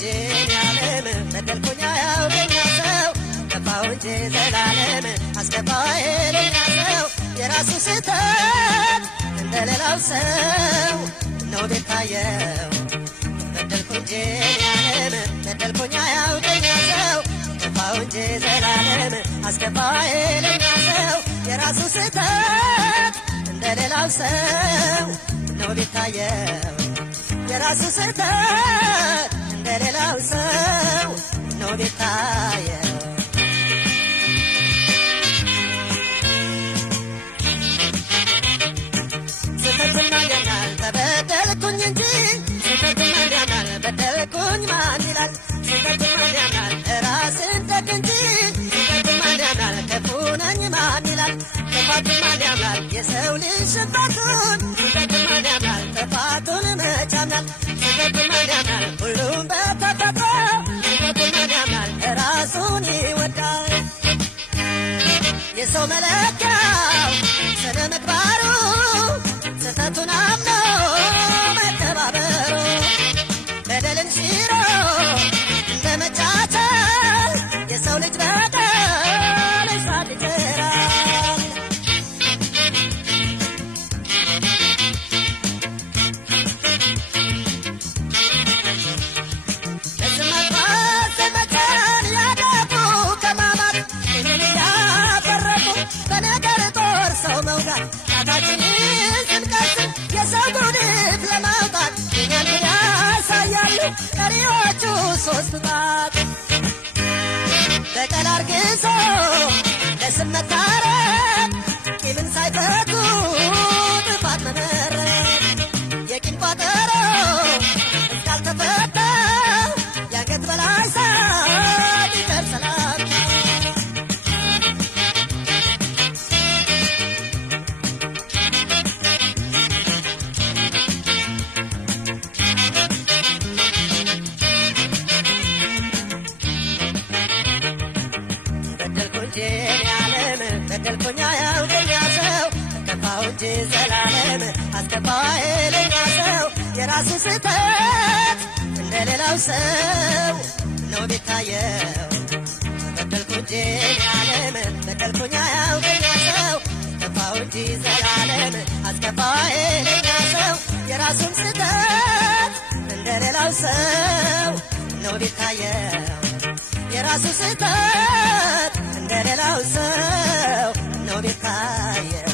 እንጂ ያለም በደልኩኝ አያውቀኝ ሰው ከፋው እንጂ ዘላለም አስከፋይ ለኛ ሰው የራሱ ስህተት እንደሌላው ሰው ነው ቤታየው በደልኩኝ እንጂ ያለም በደልኩኝ አያውቀኝ ሰው ከፋው እንጂ ዘላለም አስከፋይ ለኛ ሰው የራሱ ስህተት እንደሌላው ሰው ነው ቤታየው የራሱ ስህተት እንደሌላው ሰው ነው ቤታየው ስህተቱን ያናል ተበደልኩኝ እንጂ ስህተቱን ያናል በደልኩኝ ማን ይላል ስህተቱን ያናል ራስን ጠቅ እንጂ ስህተቱን ያናል ክፉ ነኝ ማን ይላል ጥፋቱን ማን ያምናል የሰው ልጅ ሽንፈቱን ስህተቱን ማን ያምናል ጥፋቱን መች ያምናል ስህተቱን ማን ያምናል ሁሉም በተፈጥሮ ስህተቱን ማን ያምናል ራሱን ይወዳል የሰው መለኪያው ስነ ምግባሩ ስህተቱን አምኖ መተባበሩ በደልን ሽሮ እንደ መቻቻል የሰው ልጅ በደል እሳት ይጭራል ለስም ማጥፋት ዘመቻን ያደፉ ከማማት እኔን ያፈረቁ በነገር ቆርሰው መውጋት ጣታችንን ስንቀስም የሰው ጉድፍ ለማውጣት እኛን ያሳያሉ ቀሪዎቹ ሶስት ጣት በቀል አርግዞ ለስም መታረቅ ቂምን ሳይፈቱ ጥፋት መመረቅ የቂም ቋጠሮ እስካልተፈታ ያንገት በላይ ሳት ይቀር ሰላም በደልኩኝ አያውቀኝ ሰው ከፋው እንጂ ዘላለም አስከፋይ ለኛ ሰው የራሱ ስህተት እንደሌላው ሰው ነው ቤታየው በደልኩኝ እንጂ ያለም በደልኩኝ አያውቀኝ ሰው ከፋው እንጂ ዘላለም አስከፋይ ለኛ ሰው የራሱን ስህተት እንደሌላው ሰው ነው ቤታየው የራሱ ስህተት እንደሌላው ሰው ነው ቤታየው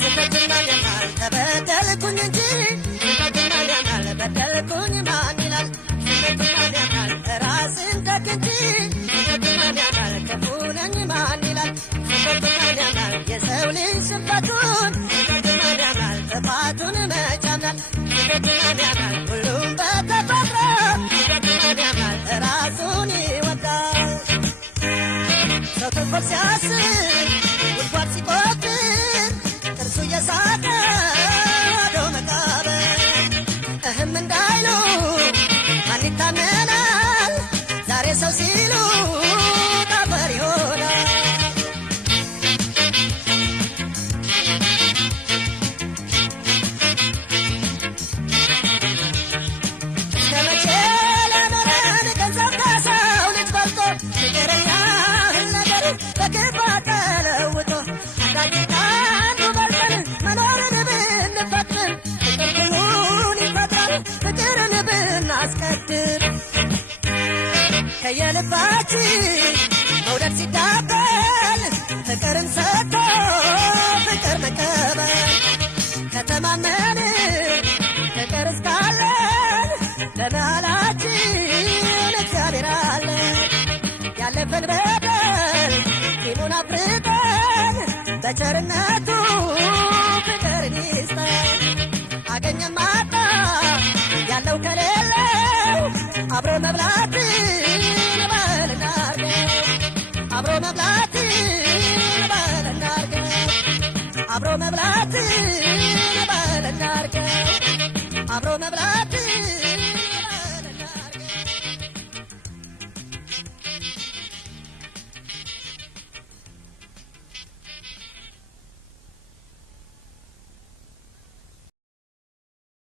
ስህተቱን ማን ያምናል ተበደልኩኝ እንጂ ስህተቱን ማን ያምናል በደልኩኝ ማን ይላል ስህተቱን ማን ያምናል ራስን ጠቅ እንጂ ስህተቱን ማን ያምናል ክፉ ነኝ ማን ይላል ስህተቱን ማን ያምናል የሰው ልጅ ሽንፈቱን ስህተቱን ማን ያምናል ጥፋቱን መች ያምናል ስህተቱን ማን ያምናል ሁሉም በተፈጥሮ ስህተቱን ማን ያምናል ራሱን ይወዳል ሰው ተንኮል ሲያስብ ጉድጓድ ሲቆፍር ጥርሱ እየሳቀ ወደ መቃብር እህም እንዳይሉ ማን ይታመናል ዛሬ ሰው ሲሉ ጠፈር ይሆናል እስከ መቼ ለመረን ገንዘብ ከሰው ልጅ በልጦ ፍቅረኛህን ነገር በክፋት ተለውጦ አንዳችን ከአንዱ በልጠን መኖርን ብንፈጥን ፍቅር ሁሉን ይፈጥራል ፍቅርን ብናስቀድም ከየልባችን መውደድ ሲዳበል ፍቅርን ሰጥቶ ፍቅር መቀበል ከተማመን ፍቅር እስካለን በመሃላችን እግዚአብሔር አለ ያለፈን በደል ቂሙን አፍርቀን በቸርነቱ ፍቅርን ይስጠን አገኘን ማጣ ያለው ከሌለው አብሮ መብላትን ባህል እናርገው አብሮ መብላትን ባህል እናርገው አብሮ መብላትን ባህል እናርገው አብሮ መብላትን